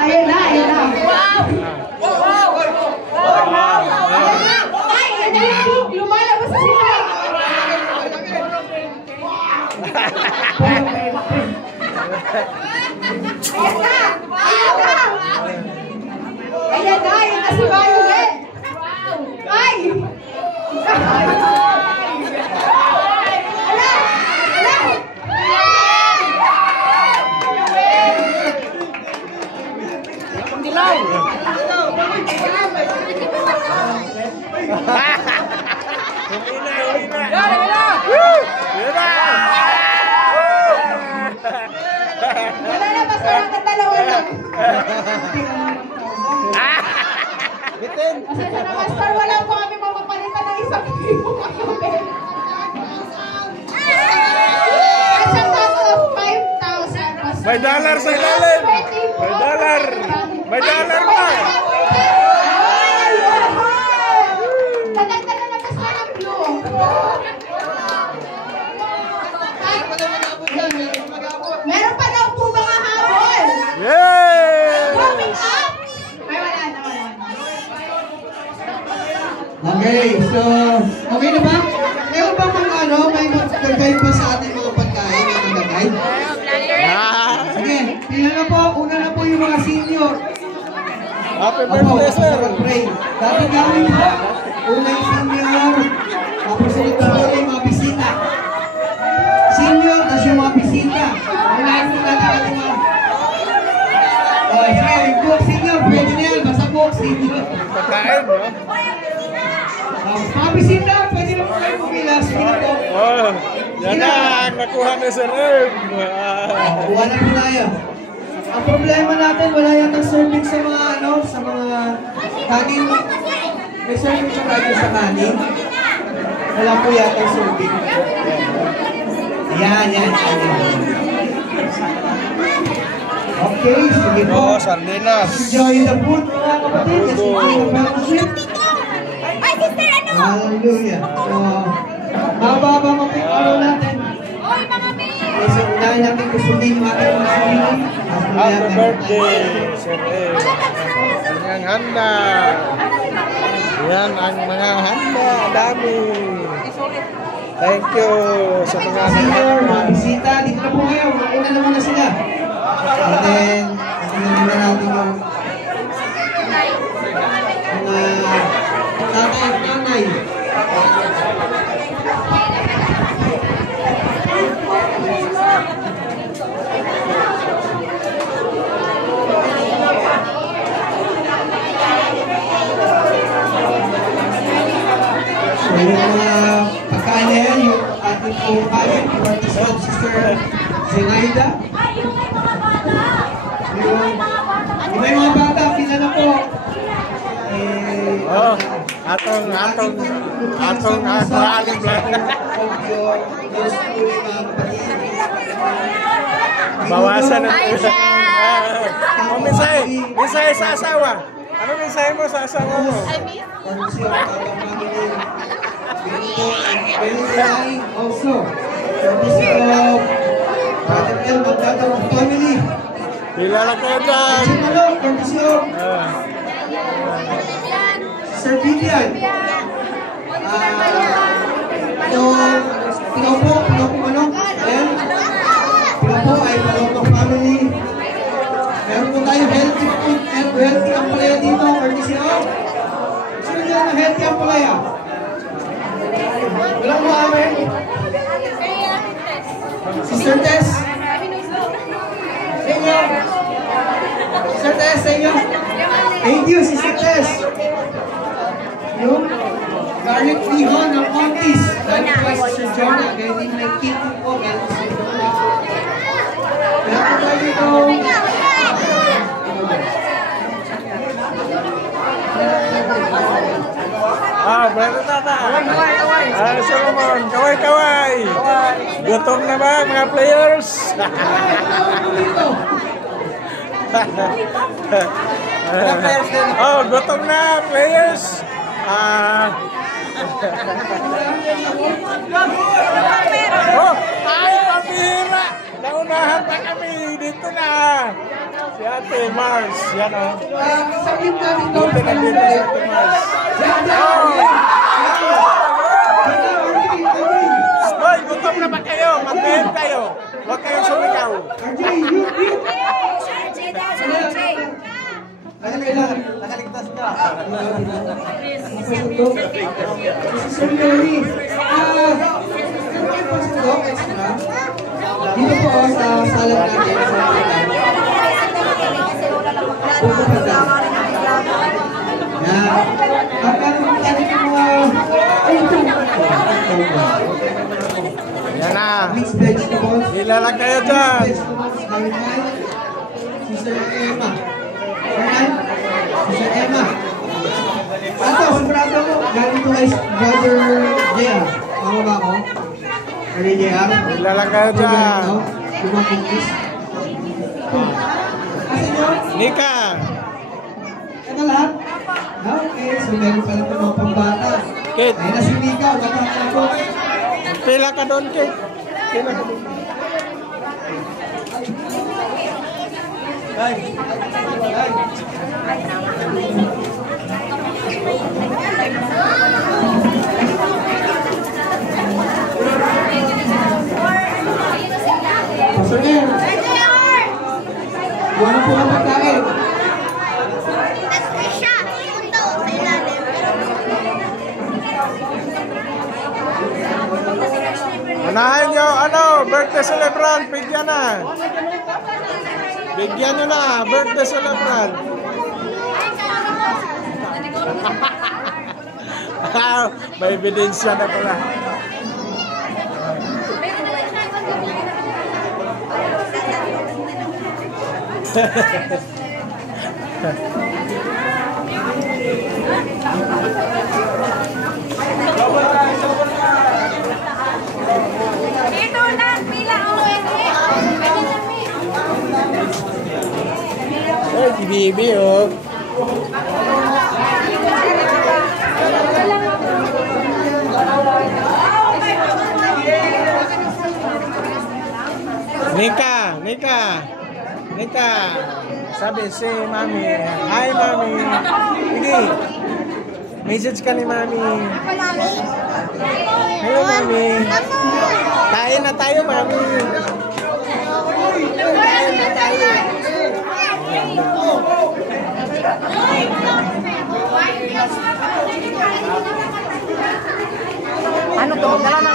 Ayan na, ayan na. Wow! Wow! Ay, lumalabas na sila. Ayan na! Ayan na! Ayan na si Violet! Ay! Wala na, basta lang dalawa lang. Pasensya na, Master, wala po kami mapapalitan ng isang libo. It's a total of 5,000. May dollar sa ilalim. May dollar. May dollar pa. Nadagdagan na basta ng blue. Meron pa daw po mga habol. Yay! Coming up. Ay, wala na. Okay, so, okay na ba? Meron ba mga ano, may mag-guide pa sa ating mga pagkain na mag-guide? Sige, pila na po. Una na po yung mga senior. Happy Opo, birthday, sir. mag-pray. Dati gawin po. Una yung senior. Tapos sunod na po yung mga bisita. Senior, tapos yung mga bisita. Unahin po natin ating mga... Sige, yung cook senior. Pwede na yan. Basta cook senior. Pagkain, no? Mga bisita, pwede na po kayo pumila. Sige na po. Oh, yan na ang nakuha ni Sir Herb. Kuha na po tayo. Ang problema natin, wala yatang serving sa mga ano, sa mga kanin. May serving sa kanin sa kanin. Wala po yatang serving. Yan. Okay, sige po. Oh, sardinas. Enjoy the food, mga kapatid. Yes, enjoy the fellowship. Ay, sister, ano? Hallelujah. So, mababa mo po yung araw natin. Oy, mga babe. So, unahin natin kusugin yung ating mga sarili. Happy birthday, Sir Herb. Ang handa. Yan ang mga handa. Dami. Thank you sa mga Senior, mga bisita, dito na po kayo. Mauna na muna sila. And then, muna natin yung tatay at nanay. So, yung mga pagkain na yan, yung ating pong kain, yung Sister Zenaida. Yung may mga bata, pila na po. Oh, atong aling bawasan ng Misay sa asawa. Ano mensahe mo sa asawa mo? Also, Brother El Magdadang family. Kilala ko dyan. Sir Vivian. Pinaupo ano? Pinaupo ay Pinaupo family. Meron po tayo healthy food and healthy ang palaya dito. Courtesy of. Sino yan ang healthy ang palaya? Walang mo amin. Sister Tess. Sa inyo. Sister Tess, sa inyo. Thank you, Sister Tess. Yung garlic bihon ng Montis. Dahil po kay Sister Jonah. Kaya din may kito po. Kaya po si Jonah. Kaya po tayo dito. Brother Tata. Solomon, kaway. Gutom na ba mga players? Oh, gutom na players. Oh, ay, pambihira. Naunahan pa kami. Dito na. Si Ate Mars. Yan o. Sakit namin ito. Buti na dito si Ate Mars. Hoy, gutom na ba kayo? Mag-behave kayo. Huwag kayong sumigaw. RJ, you. Nakaligtas ka. Sir Mary, pasundok extra. Dito po sa salad natin. Yan. Yan na. Mixed vegetables. Ilalag kayo dyan. Vegetables, galing kay Sister Emma. Alright? Sister Emma. Ato, sigurado ko, galing to kay Brother JR. Tama ba ako? Brother JR? Ilalag kayo dyan. Lumang cookies. Asan nyo? Nika. Ito lahat? Okay, so meron pala ito mga pambata. Kate. Ayun na si Mika, wala ako. Pila ka doon, Kate. Pila ka doon. Pastor Em, wala po ang pagkain. Unahin nyo, birthday celebrant, bigyan na. Bigyan nyo na, birthday celebrant. May ebidensya na pala. Ito na, pila ako. Ay, si Bibi, oh. Nika. Sabi si Mami, hi Mami. Sige, message ka ni Mami. Hello Mami. Kain na tayo Mami. Kain na tayo. Ano to? Dala na